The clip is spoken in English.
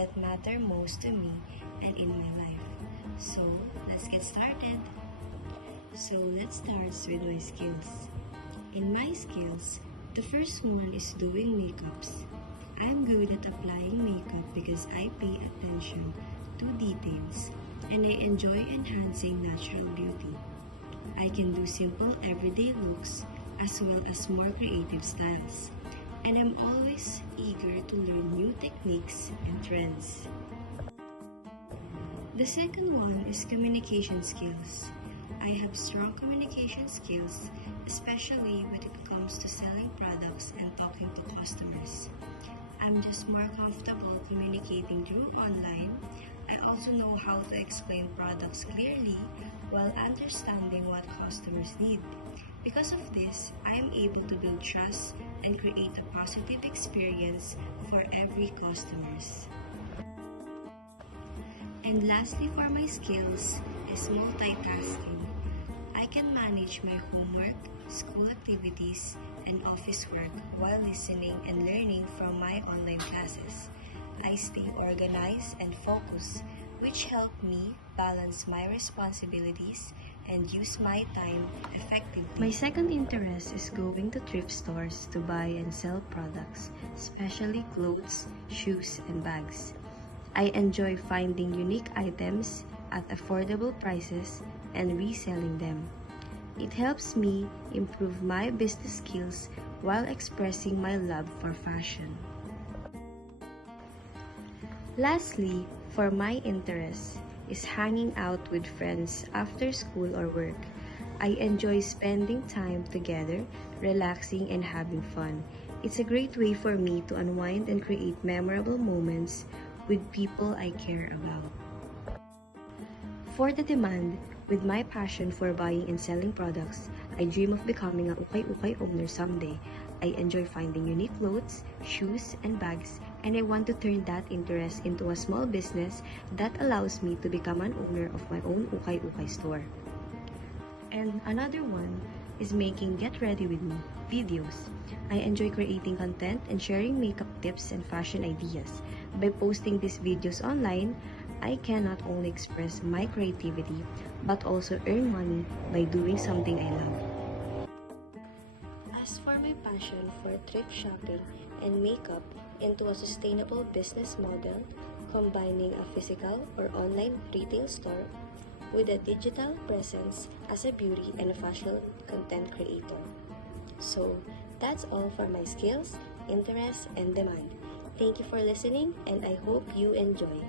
that matter most to me and in my life. So, let's get started. So, let's start with my skills. In my skills, the first one is doing makeups. I'm good at applying makeup because I pay attention to details and I enjoy enhancing natural beauty. I can do simple everyday looks as well as more creative styles. And I'm always eager to learn new techniques and trends. The second one is communication skills. I have strong communication skills, especially when it comes to selling products and talking to customers. I'm just more comfortable communicating through online. I also know how to explain products clearly while understanding what customers need. Because of this, I am able to build trust and create a positive experience for every customers. And lastly for my skills is multitasking. I can manage my homework, school activities, and office work while listening and learning from my online classes. I stay organized and focused, which help me balance my responsibilities and use my time effectively. My second interest is going to thrift stores to buy and sell products, especially clothes, shoes, and bags. I enjoy finding unique items at affordable prices and reselling them. It helps me improve my business skills while expressing my love for fashion. Lastly, for my interest is hanging out with friends after school or work. I enjoy spending time together, relaxing and having fun. It's a great way for me to unwind and create memorable moments with people I care about. For the demand, with my passion for buying and selling products, I dream of becoming a ukay-ukay owner someday. I enjoy finding unique clothes, shoes, and bags, and I want to turn that interest into a small business that allows me to become an owner of my own ukay-ukay store. And another one is making Get Ready With Me videos. I enjoy creating content and sharing makeup tips and fashion ideas. By posting these videos online, I can not only express my creativity but also earn money by doing something I love. As for my passion for thrift shopping and makeup into a sustainable business model, combining a physical or online retail store with a digital presence as a beauty and fashion content creator. So, that's all for my skills, interests, and demand. Thank you for listening and I hope you enjoy.